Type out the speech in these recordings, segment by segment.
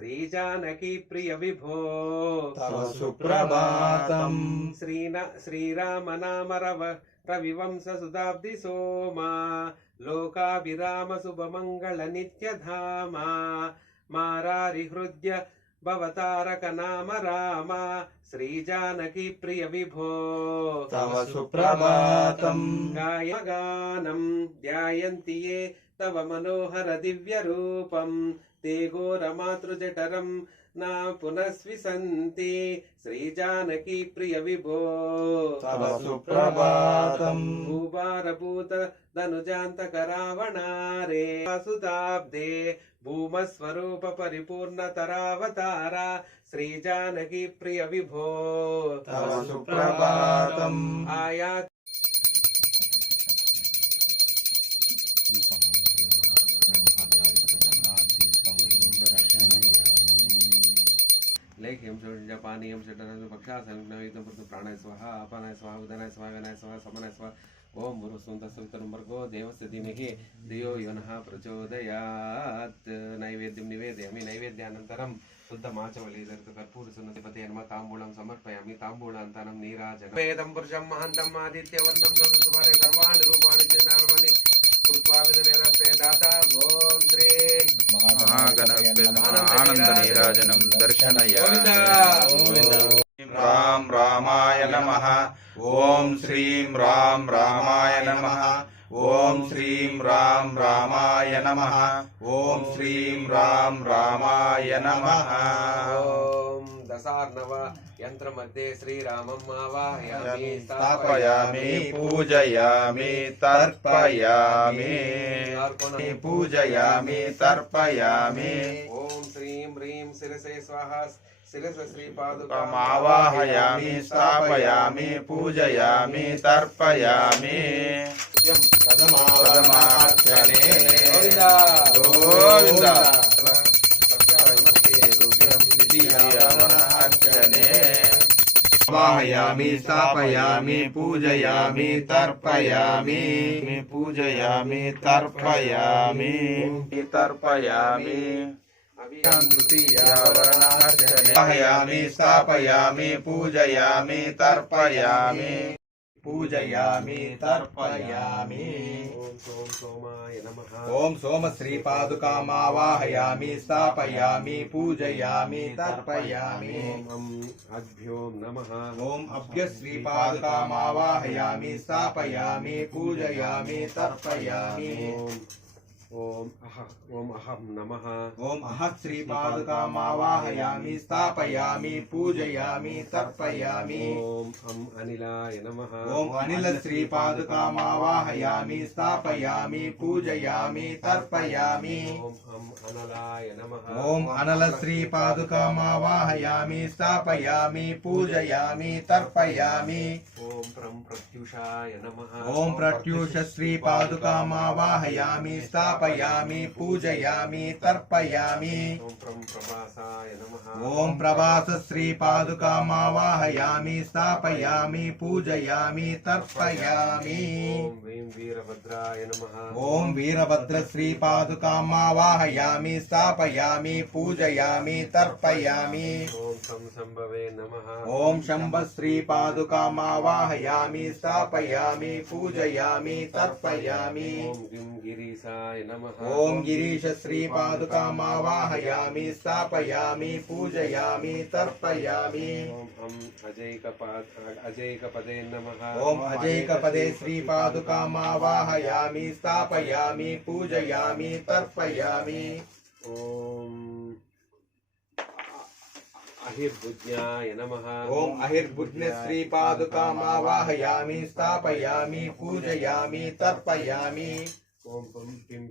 श्रीजानकी प्रिय विभो तव सुप्रभातम् श्रीराम नाम रविवंश सुधाब्दि सोमा लोकाभिराम शुभमंगल नित्यधामा मारारिहृद्य भवतारक नाम राम श्रीजानकी प्रिय विभो तव सुप्रभातम् गायगानं ध्यायन्ति ये तव मनोहर दिव्य रूपं ते घोरमातृजठरं न पुनस्विसन्ति श्रीजानकी प्रिय विभो तव सुप्रभातम् भूभारभूत धनुजान्तक रावणारे सुताब्दे भूमस्वरूप परिपूर्णतरावतारा श्रीजानकी प्रिय विभो तव सुप्रभातम् आयात लेख्यं च पानीयं च पक्षासनं प्राणाय स्वाहा अपानाय स्वाहा उदनाय स्वाहा गणाय स्वाहा समनाय स्वाहा ओम भूर्भुवस्सुवः देवस्य धीमहि धियो यो नः प्रचोदयात् नैवेद्यं निवेदयामि नैवेद्यानन्तरं शुद्धमाचमलीधृतकर्पूरसुन्नतिपते नमः ताम्बूलं समर्पयामि ताम्बूलान्तरं नीराजनं वेदं पुरुषं महान्तम् आदित्यवर्णं सुवारे सर्वाणि रूपाणि च नामानि कृत्वा विदनेरस्ते दाता ओम श्री महागणपते आनंद नीराजनं दर्शयामि। राम रामाय नमः। ओम श्रीं राम रामाय नमः। ओम श्रीं राम रामाय नमः। ओम श्रीं राम रामाय नमः। ओम दशार्णव यंत्र मध्ये श्रीरामम् आवाहयामि स्थापयामि पूजयामि तर्पयामि पूजयामि तर्पयामि। ओम श्रीं ह्रीं शिरसे स्वाहा शिरस श्रीपादुकाम् आवाहयामि स्थापयामि पूजयामि तर्पयामि। प्रथमार्चने गोविंद आवाहयामि स्थापयामि पूजयामि तर्पयामि पूजयामि तर्पयामि तर्पयामि। आवाहयामि स्थापयामि पूजयामि तर्पयामि पूजयामि तर्पयामि। ओम सोमाय नमः। ओम सोम श्रीपादुकाम् आवाहयामि स्थापयामि पूजयामि तर्पयामि। ओम अभ्यो नमः। ओम अभ्य श्रीपादुकाम् आवाहयामि स्थापयामि पूजयामि तर्पयामि। ओम अहं नमः। ओम अह श्रीपादुकाम् आवाहयामि स्थापयामि पूजयामि तर्पयामि। ओम अनिलाय नमः। ओम अनिल श्रीपादुकाम् आवाहयामि स्थापयामि पूजयामि तर्पयामि। ओम अनलाय नमः। ओम अनल श्रीपादुकाम् आवाहयामि स्थापयामि पूजयामि तर्पयामि। ओम प्रत्युषाय नमः। ओम प्रत्युष श्रीपादुकाम् आवाहयामि स्थापयामि पूजयामि तर्पयामि। ओम प्रभासाय नमः। ओम प्रभास श्रीपादुकाम् आवाहयामि स्थापयामि पूजयामि तर्पयामि। ओम वीरभद्राय नमः। ओम वीरभद्र श्रीपादुकाम् आवाहयामि स्थापयामि पूजयामि तर्पयामि। ओम शंभवे नमः। ओम शंभ श्रीपादुकाम् आवाहयामि स्थापयामि पूजयामि तर्पयामि। ओम गिरीशाय नमः। ओम गिरीश श्रीपादुकाम् आवाहयामि स्थापयामि पूजयामि तर्पयामि। ओम अजैकपदे नमः। ओम अजैकपदे श्रीपादुकाम् आवाहयामि स्थापयामि पूजयामि तर्पयामि। ओम अहिर्भुज्ञाय नमः। ओम अहिर्भुज्ञ श्रीपादुकाम् आवाहयामि स्थापयामि पूजयामि तर्पयामि। ओम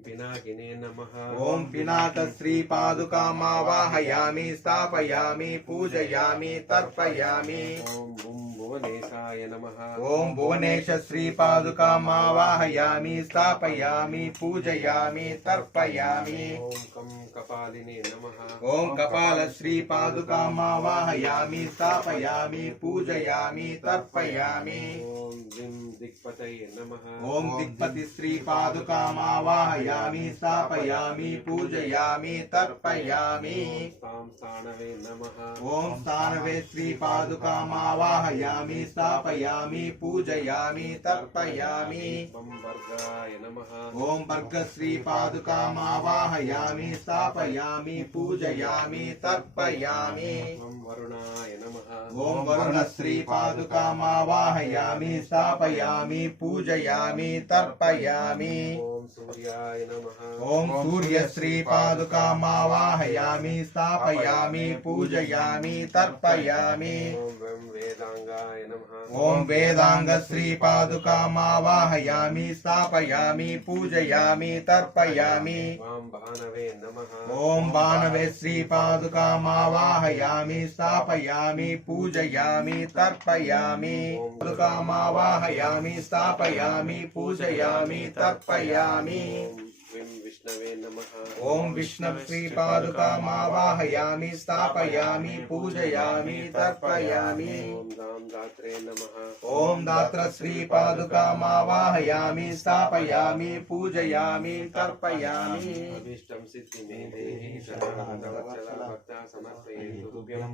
पिनाकिने नमः। ओम पिनाक श्रीपादुकाम् आवाहयामि स्थापयामि पूजयामि तर्पयामि। ओम बुम भुवनेशाय नमः ओम भुवनेश श्रीपादुकामावाहयामि स्थापयामि पूजयामि तर्पयामि ॐ कं कपालिने नमः ओम कपाल श्रीपादुकामावाहयामि स्थापयामि पूजयामि तर्पयामि ॐ दिं दिक्पतये नमः ओम दिक्पति श्रीपादुकामावाहयामि स्थापयामि पूजयामि तर्पयामि तां स्थाणवे नमः ओम स्थानवे श्रीपादुकामावाहयामि स्थापयामि पूजयामि तर्पयामि ॐ वर्गाय नमः ओम वर्ग श्रीपादुकामावाहयामि स्थापयामि पूजयामि तर्पयामि ॐ वरुणाय नमः ओम वरुण श्रीपादुकामावाहयामि स्थापयामि पूजयामि तर्पयामि ॐ सूर्याय नमः ओम सूर्य श्रीपादुकामावाहयामि स्थापयामि पूजयामि तर्पयामि ॐ वं वेदांगाय नमः ओम वेदांग श्रीपादुकामावाहयामि स्थापयामि पूजयामि तर्पयामि वां भानवे नमः ओम बाणवे श्रीपादुकामावाहयामि स्थापयामि पूजयामि तर्पयामि पादुकामावाहयामि स्थापयामि पूजयामि तर्पयामि ॐ विं विष्णवे नमः ओम विष्णु श्रीपादुकामावाहयामि स्थापयामि पूजयामि तर्पयामि ॐ दां दात्रे नमः ओम दात्र श्रीपादुकामावाहयामि स्थापयामि पूजयामि तर्पयामि अभीष्टं सिद्धिमे देहि शरणागतवत्सला भक्ता समर्पयेतु तुभ्यं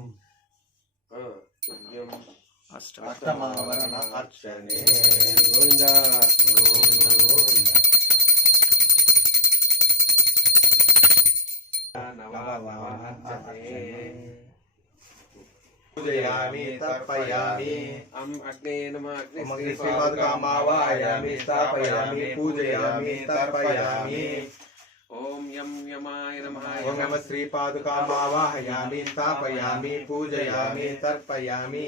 तुभ्यं अष्टमावरण अर्चने गोविन्दा पूजयामि तर्पयामि अग्ने नमः अग्नि श्रीपादुकामावाहयामि स्थापयामि पूजयामि तर्पयामि ॐ यं यमाय नमः ओम नमः श्रीपादुकामावाहयामि स्थापयामि पूजयामि तर्पयामि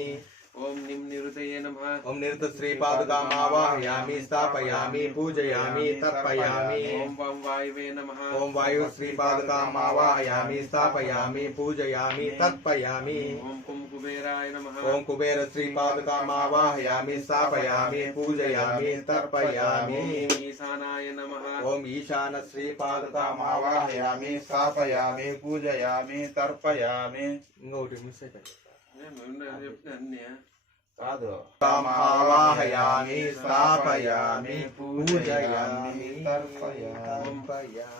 ॐ निं निरुतये नमः ओम निरुत श्रीपादुकामावाहयामि स्थापयामि पूजयामि तर्पयामि ॐ वं वायवे नमः ओम वायु श्रीपादुकामावाहयामि स्थापयामि पूजयामि तर्पयामि ॐ कुं कुबेराय नमः ओम कुबेर श्रीपादुकामावाहयामि स्थापयामि पूजयामि तर्पयामि ईशानाय नमः ओम ईशान श्रीपादुकामावाहयामि स्थापयामि पूजयामि तर्पयामि ఇంకోటి మిస్ అయిపోయింది కాదు కామావాహయామి స్థాపయామి పూజయామి తర్పయామి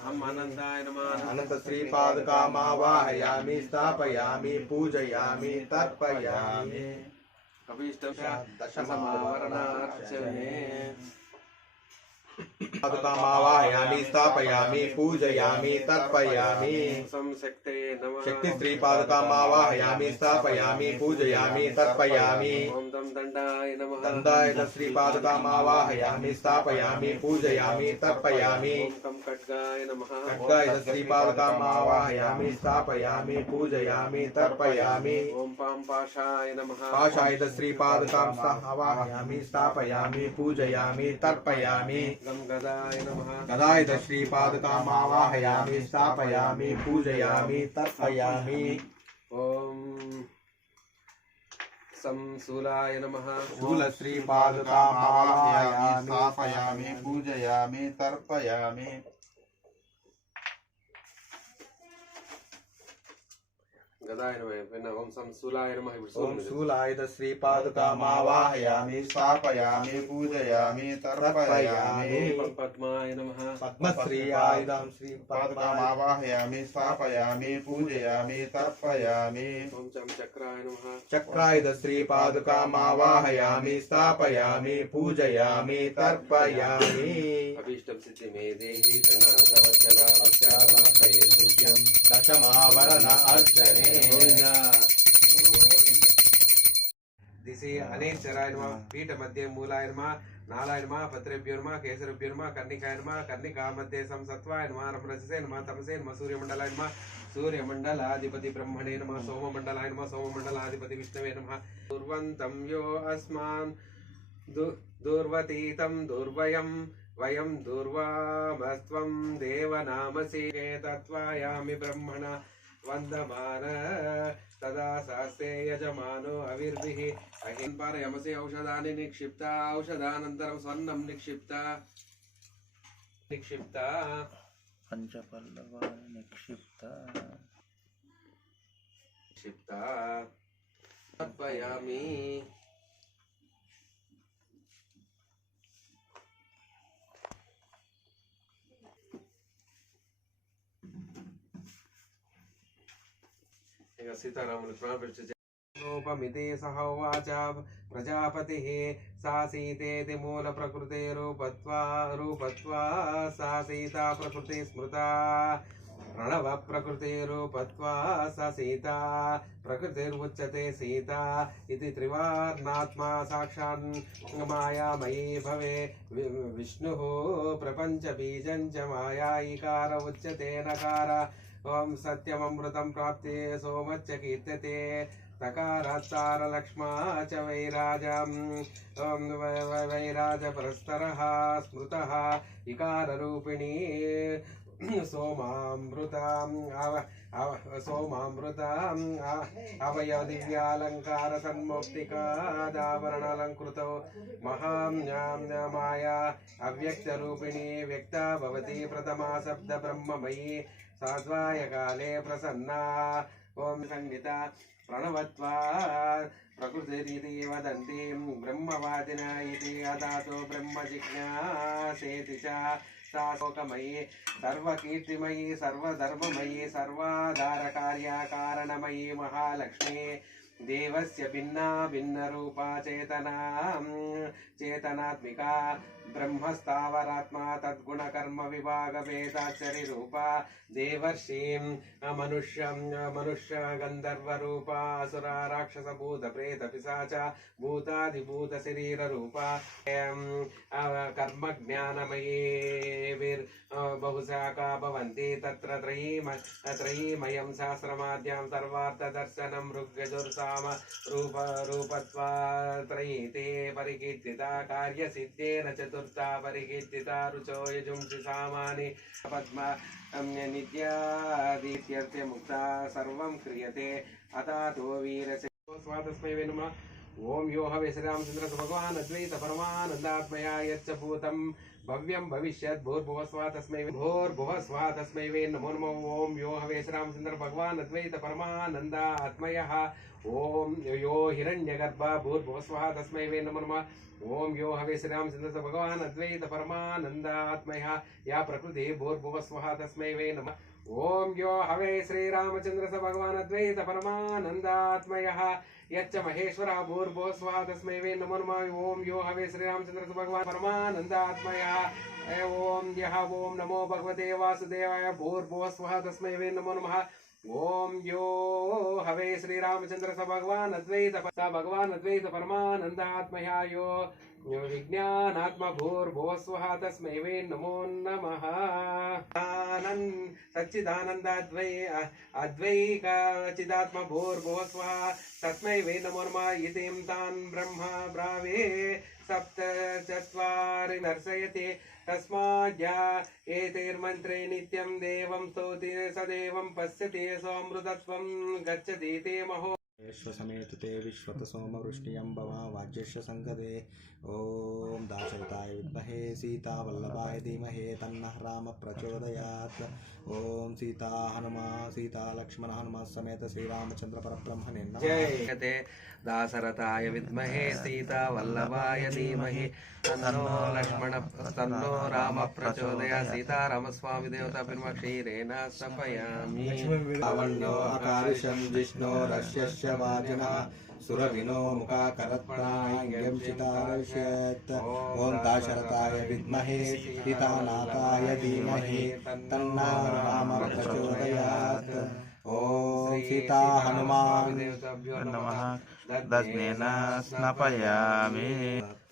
हम अनंताय नमः अनंत श्रीपादुकामावाहयामि स्थापयामि पूजयामि तर्पयामि अभीष्टं दशमावरणार्चने पादुकामावाहयामि स्थापयामि पूजयामि तर्पयामि संशक्ते नमः शक्ति श्रीपादुकामावाहयामि स्थापयामि पूजयामि तर्पयामि ॐ दं दण्डाय नमः दण्डाय श्रीपादुकामावाहयामि स्थापयामि पूजयामि तर्पयामि ॐ कं खड्गाय नमः खड्गाय श्रीपादुकामावाहयामि स्थापयामि पूजयामि तर्पयामि ॐ पां पाशाय नमः पाशाय श्रीपादुकामावाहयामि स्थापयामि पूजयामि तर्पयामि गं गदाय नमः गदाय श्रीपादुकामावाहयामि स्थापयामि पूजयामि तर्पयामि ॐ सं शूलाय नमः शूल श्रीपादुकामावाहयामि स्थापयामि पूजयामि तर्पयामि गदाय नमः ओम सं शूलाय नमः ओम शूलाय श्रीपादुकामावाहयामि स्थापयामि पूजयामि तर्पयामि पद्माय नमः पद्मश्रीयायुधं पादुकामावाहयामि स्थापयामि पूजयामि तर्पयामि ओम चं चक्राय नमः चक्रायुध श्रीपादुकामावाहयामि स्थापयामि पूजयामि तर्पयामि अभीष्टं सिद्धि मे देहि शरणागतवत्सला भक्त्या समर्पयेतु तुभ्यं दशमावरण अर्चने दिशि अनेश्वराय नमः पीठ मध्ये मूलाय नमः नालाय नमः पत्रेभ्यो नमः केसरेभ्यो नमः कर्णिकाय नमः कर्णिका मध्ये संसत्वाय नमः रमणसे नमः तमसे नमः सूर्यमंडलाय नमः सूर्यमंडलाधिपति ब्रह्मणे नमः सोममंडलाय नमः सोममंडलाधिपति विष्णवे नमः दुर्वन्तं यो अस्मान् दुर्वतीतं दुर्वयं वयं दुर्वामस्त्वं देवनामसि तत्त्वायामि ब्रह्मणा वन्दमान तदा शास्त्रे यजमानो अविर्भिः अहिंपारयमसि औषधानि निक्षिप्ता औषधानन्तरं स्वर्णं निक्षिप्ता पंचपल्लवानि निक्षिप्ता तर्पयामि सीतारामुनि प्राणप्रतिष्ठे सह उवाच प्रजापतिः सा सीतेति मूलप्रकृतेरूपत्वा सा सीता प्रकृति स्मृता प्रणव प्रकृतिरूपत्वा सा सीता प्रकृतिर्उच्यते सीता इति त्रिवर्णात्मा साक्षात् मायामयी भवे विष्णुः प्रपञ्चबीजं च मायाईकार उच्यते नकार ओम सत्यममृतं प्राप्ते सोमच्च कीर्त्यते तकारात्सार लक्ष्मा च वैराजम् ओम वैराज परस्तरः स्मृतः इकार रूपिणी सोमामृताम् अवय दिव्यालंकार तन्मौक्तिकादावरणलंकृतौ महामाया अव्यक्त रूपिणी व्यक्ता भवति प्रथमा शब्द ब्रह्ममयी साद्वाय काले प्रसन्ना ओम संहिता प्रणवत्वा प्रकृतिरिति वदन्ति ब्रह्मवादिन इति अदातो ब्रह्म जिज्ञासेति च सा शोकमयी सर्वकीर्तिमयी सर्वधर्ममयी सर्वाधारकार्यकारणमयी महालक्ष्मी देवस्य भिन्ना भिन्नरूपा चेतनात्मिका ब्रह्मस्थावरात्मा तद्गुणकर्म विभाग भेदाचरि रूपा देवर्षिं मनुष्य गंधर्व रूपा असुरा राक्षस भूत प्रेत पिशाच भूतादिभूत शरीर रूपा कर्म ज्ञानमयी बहुशाखा भवन्ति तत्र त्रयीमयं सहस्रमाद्यां सर्वार्थ दर्शनं ऋग्यजुर्साम रूपत्वा त्रयीते परिकीर्तिता कार्यसिद्धेन चतुर्था परिकीर्तिता रुचो यजुंसि सामानि पद्मा नित्यादित्यर्थे मुक्ता सर्वं क्रियते अतातो वीरस्य स्वातस्मै नमः ओम यो हवे श्रीरामचंद्र भगवान अद्वैत परमानंदात्मया यच्च भूतं भव्यं भविष्यत् भूर्भुवः स्वः तस्मै वै नमो नमः ओम यो हवे श्रीरामचंद्र भगवान अद्वैत परमानंदात्मयः ओम यो हिरण्यगर्भ भूर्भुवः स्वः तस्मै वै नमो नमः ओम यो हवे श्रीरामचंद्र भगवान अद्वैत परमानंदात्मयः या प्रकृति भूर्भुवः स्वः तस्मै वै नमः ओम यो हवे श्रीरामचंद्र भगवान अद्वैत परमानंदात्मयः यच्च महेश्वर भूर्भुवः स्वः तस्मै वै नमो नमः ओम यो हवे श्रीरामचंद्र भगवान परमानंदात्मयः ओम यः ओम नमो भगवते वासुदेवाय भूर्भुवः स्वः तस्मै वै नमो नमः ओम यो हवे श्रीरामचंद्र भगवान अद्वैत परमानंदात्मया यो विज्ञानात्मा भूर्भुवः स्वः तस्मै वै नमो नमः अद्वैकाचिदात्मा भूर्भुवः स्वः तस्मै वै नमो नमः इति तान् ब्रह्म ब्रावे सप्त चत्वारि दर्शयति तस्माद्या एतैर्मन्त्रे नित्यं देवं स्तौति सदेवं पश्यति सोऽमृतत्वं गच्छति ते महो समेत ते विश्वत सोम वृष्टियं भवा वाज्यस्य संगते ओम दाशरथाय विद्महे सीता वल्लभाय धीमहि तन्नः राम प्रचोदयात् ओम सीता लक्ष्मण हनुमान समेत श्री रामचंद्र परब्रह्मणे नमः जय दाशरथाय विद्महे सीता वल्लभाय धीमहि तन्नो लक्ष्मण तन्नो राम प्रचोदयात् सीतारामस्वामी देवता क्षीरेण स्थापयामि लावण्यो अकार्षं जिष्णोरस्यस्य वाजिनः सुरविनो मुखाकरत्प्रायं चितारश्यत् ओम दाशरथाय विद्महे सीतानाथाय धीमहि तन्नो राम प्रचोदयात् ओम सीता हनुमान नमः दग्नेन स्नापयामि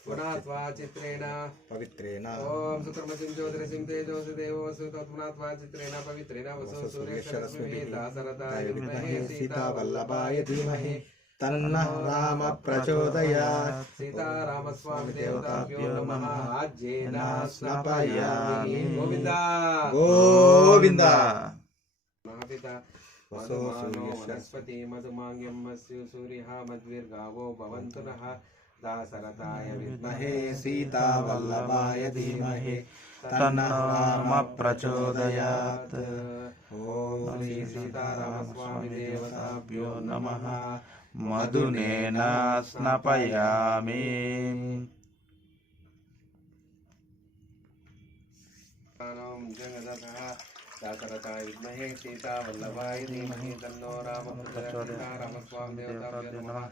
पुनात्वा चित्रेण पवित्रेण ओम सुक्रमसिं ज्योतिरसिं तेजोसि देवोऽसु तत्पुनात्वा चित्रेण पवित्रेण वसो सूर्यशरश्मिभिः दाशरथाय विद्महे सीता वल्लभाय धीमहि तन्नः राम प्रचोदयात् सीतारामस्वामी देवताभ्यो नमः आज्येन स्नापयामि गोविन्द गोविन्द महापिता वसो मधुमानो सूर्यस्य वनस्पति मधुमांग्यं मस्यु सूर्यः मद्विर्गावो भवन्तु नः दासरथाय विद्महे सीतावल्लभाय धीमहि तन्नो रामः प्रचोदयात्। ॐ श्री सीतारामस्वामी देवताभ्यो नमः। मधुनेन स्नापयामि। दासरथाय विद्महे सीतावल्लभाय धीमहि तन्नो रामः प्रचोदयात्। रामस्वामी देवताभ्यो नमः।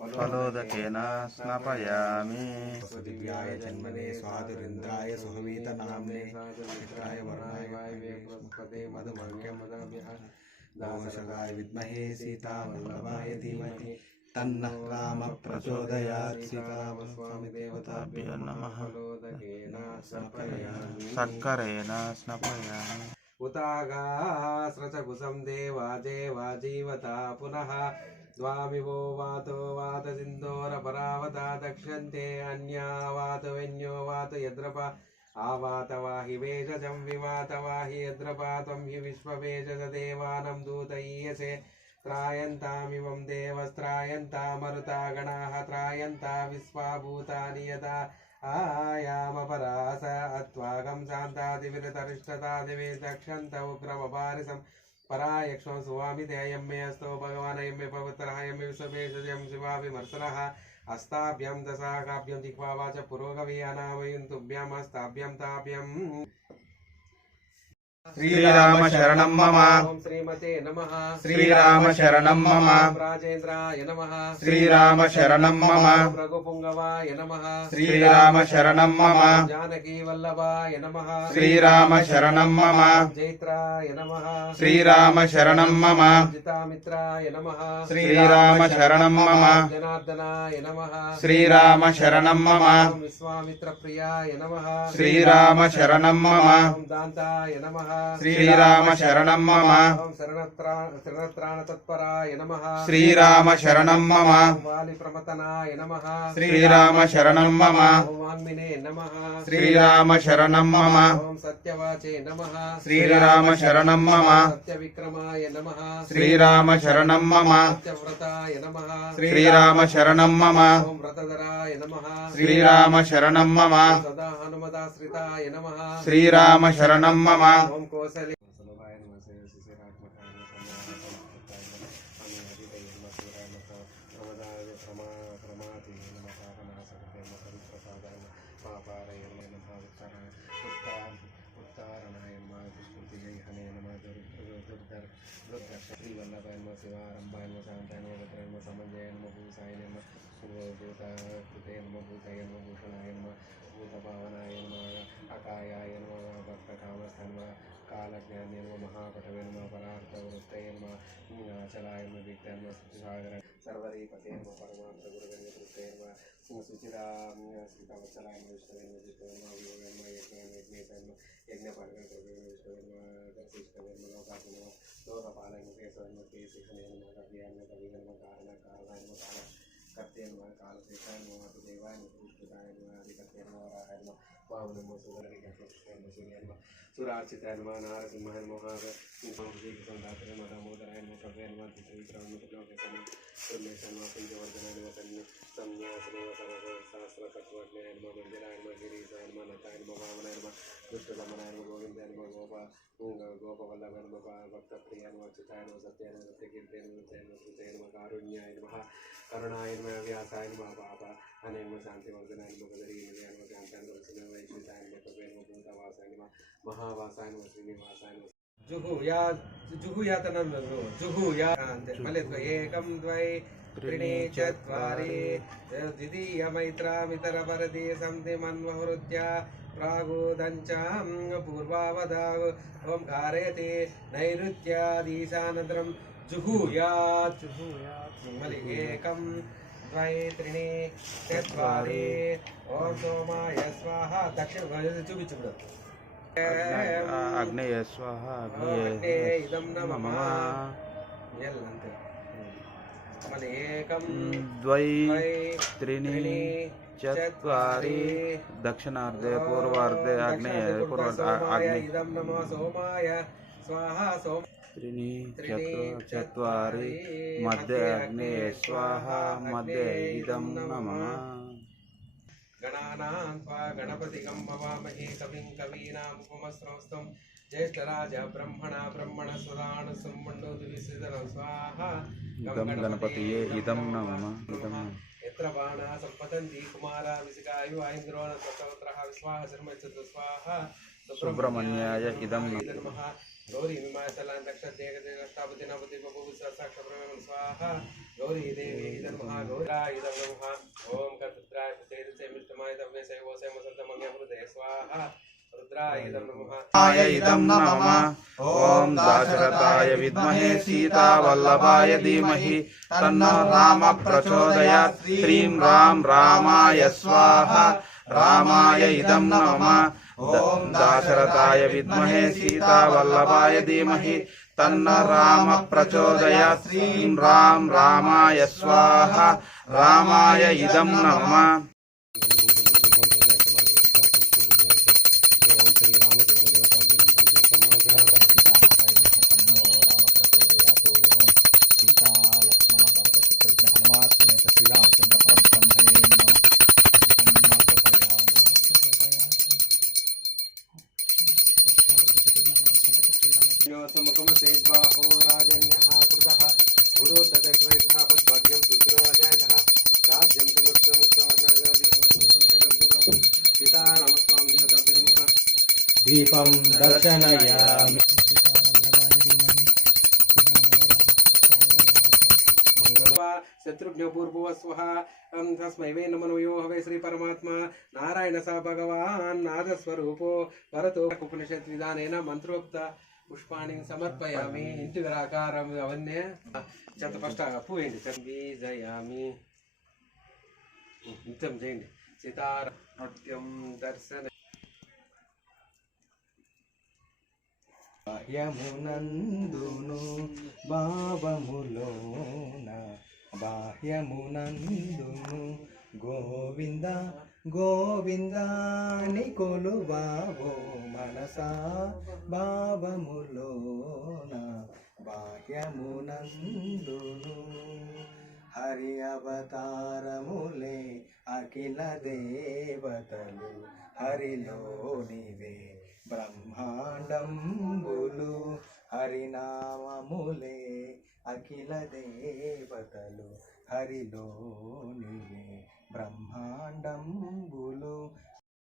फलोदकेन स्नापयामि। स्वदिव्याय जन्मने स्वादुरिन्द्राय सुहवीतनाम्ने चित्राय वरुणाय वायवे बृहस्पते मधुमांग्यं मदाभ्यः दासरथाय विद्महे सीतावल्लभाय धीमहि तन्नः रामः प्रचोदयात्। सीतारामस्वामी देवताभ्यो नमः। फलोदकेन स्नापयामि। सक्करेण स्नापयामि। उतागास्रचकुसं देवा जीवता पुनः द्वामिवो वातो वातसिन्धोरपरावता दक्ष्यन्ते अन्या वातवेन्यो वात यद्रपा आवातवाहि वेशजं विवातवाहि यद्रपा त्वं हि विश्ववेशज देवानं दूतयीयसे त्रायन्तामिमं देवस्त्रायन्ता मरुता गणाः त्रायन्ता विश्वाभूतानि यदा आयामपरास अत्वागं शान्तादिविरतरिष्ठता दिवे दक्षन्त उग्रमपारिसं परायक्षं स्वामी अयं मे अस्तो भगवान् अयं मे पवित्रः अयं मे विश्ववेशजं शिवाभिमर्शनः अस्ताभ्यं दशाकाभ्यं जिह्वा वाच पुरोगवी अनामयं तुभ्यं अस्ताभ्यं ताभ्यं श्रीराम शरणं मम। ओम श्रीमते नमः। श्रीराम शरणं मम। राजेन्द्राय नमः। श्रीराम शरणं मम। रघुपुंगवाय नमः। श्रीराम शरणं मम। जानकी वल्लभाय नमः। श्रीराम शरणं मम। जैत्राय नमः। श्रीराम शरणं मम। जितामित्राय नमः। श्रीराम शरणं मम। जनार्दनाय नमः। श्रीराम शरणं मम। ओम विश्वामित्रप्रियाय नमः। श्रीराम शरणं मम। ओम दान्ताय नमः। श्रीराम शरणं मम। ओम शरणत्राणतत्पराय नमः। श्रीराम शरणं मम। ओम वालिप्रमतनाय नमः। श्रीराम शरणं मम। ओम वाङ्मिने नमः। श्रीराम शरणं मम। ओम सत्यवाचे नमः। श्रीराम शरणं मम। सत्यविक्रमाय नमः। श्रीराम शरणं मम। सत्यव्रताय नमः। श्रीराम शरणं मम। ओम व्रतधराय नमः। श्रीराम शरणं मम। सदा हनुमदाश्रिताय नमः। श्रीराम शरणं मम। ओम कौसले अकायाय नमः भक्तकामस्थाय नमः कालज्ञान्य नमः महापटवे नमः परार्थवृत्तये नमः चलाय नमः विक्ताय नमः सागर सर्वरीपते नमः परमार्थ गुरुवे नमः सुचिरा सीतावत्सलाय नमः विष्णवे नमः जिष्णवे नमः विभवे नमः यज्ञेशाय नमः यज्ञपालकाय नमः विष्णवे नमः दर्शिष्टवे नमः लोकाय नमः लोकपालाय नमः केशवाय नमः केशिखने नमः कव्याय नमः कविये नमः कारणाय नमः कर्ते नमः कालशेषाय नमः देवाय नमः पुष्पदाय नमः अधिकर्ते नमः वराहाय नमः वामन नमः सुधरनिकाय नमः सूर्याय नमः सुरार्चिताय नमः नारसिंहाय नमः संदात्राय नमः दामोदराय नमः प्रभवे नमः चित्रविक्रमाय नमः लोकेशाय नमः सुमेशाय नमः कुञ्जवर्धनाय नमः संन्यासिने सहस्रतत्त्वज्ञाय नमः मंदिराय नमः गिरीशाय नमः नताय नमः वामनाय नमः दुष्टदमनाय नमः गोविन्दाय नमः गोपवल्लभाय नमः भक्तप्रियाय नमः चिताय नमः सत्याय नमः सत्यकीर्ताय नमः श्रुताय नमः कारुण्याय नमः करुणाय नमः व्यासाय नमः पाप अनेक नमः शान्तिवर्धनाय नमः गदरीय नमः शान्ताय नमः वैश्विताय नमः कवे नमः भूतवासाय नमः महावासाय नमः श्रीनिवासाय नमः जुहुयात एकं द्वै त्रीणि चत्वारि द्वितीयमैत्रामितरपरदे सन्धिमन्वहृत्य प्रागोदञ्चां पूर्वावदाव ओं कारयते नैऋत्यादीशानन्तरं जुहुयात् मलि एकं द्वै त्रीणि चत्वारि ओं सोमाय स्वाहा दक्षिण చూపించు अग्नये स्वाहा अग्ने इदं नमः यल्లంతే मलि एकं द्वै त्रीणि चत्वारि दक्षिणार्धे पूर्वार्धे आग्नेये पूर्वार्धे आग्नेये इदं नमः सोमाय स्वाहा सोम त्रीणि चत्वारि मध्ये अग्ने स्वाहा मध्ये इदं नमः गणानां त्वा गणपतिगं भवामहे कविं कवीनामुपमस्रवस्तं ज्येष्ठराज ब्रह्मणा ब्रह्मणस्वरान् सुमण्डोदिविसिदनं स्वाहा गं गणपतये इदं नमः इदं यत्र बाणाः सम्पतन्ति कुमारा विसिकायु ऐन्द्रो न तत्रः विश्वाः शर्मचतु स्वाहा सुब्रह्मण्याय इदं नमः गौरी विमाचलान् दक्षदेकदेकष्टापति नवति बभूव साक्षात्ब्रह्मं स्वाहा गौरी देवी इदं नमः गौराय इदं नमः ओम कर्तृत्राय प्रचेतसे मिष्टमाय तव्ये सेवोसे मसन्तमन्यहृदये स्वाहा रुद्राय इदं नमः आय इदं नमः ॐ दाशरथाय विद्महे सीतावल्लभाय धीमहि तन्नो राम प्रचोदयात् श्रीं राम रामाय स्वाहा रामाय इदं नमः ॐ दाशरथाय विद्महे सीतावल्लभाय धीमहि तन्नो राम प्रचोदयात् श्रीं राम रामाय स्वाहा रामाय इदं नमः मुखमसेद्बाहो राजन्यः कृतः गुरु ततस्वैतः पद्भाग्यं सुग्रवाजायः साध्यं सीतारामस्वां देवताभिर्मुखः दीपं दर्शनयामि शत्रुघ्न पूर्वस्वः तस्मै वै नमो यो हवे श्री परमात्मा नारायण स भगवान् नादस्वरूपो भरतो उपनिषद्विधानेन मंत्रोक्त पुष्पाणि समर्पयामि इंटि आकारं అవన్నీ చెత్త ఫస్ట్ పూ వేయండి బీజయామి నిత్యం చేయండి సీతారామం దర్శన బాహ్యమునందును భావములోన బాహ్యమునందును గోవింద గోవిందాని కొలువావో మనసా భావములోన బాహ్యమునందును హరి అవతారములే అఖిల దేవతలు హరిలోనివే బ్రహ్మాండంబులు హరినామములే అఖిల దేవతలు హరిలోనివే బ్రహ్మాండంబులు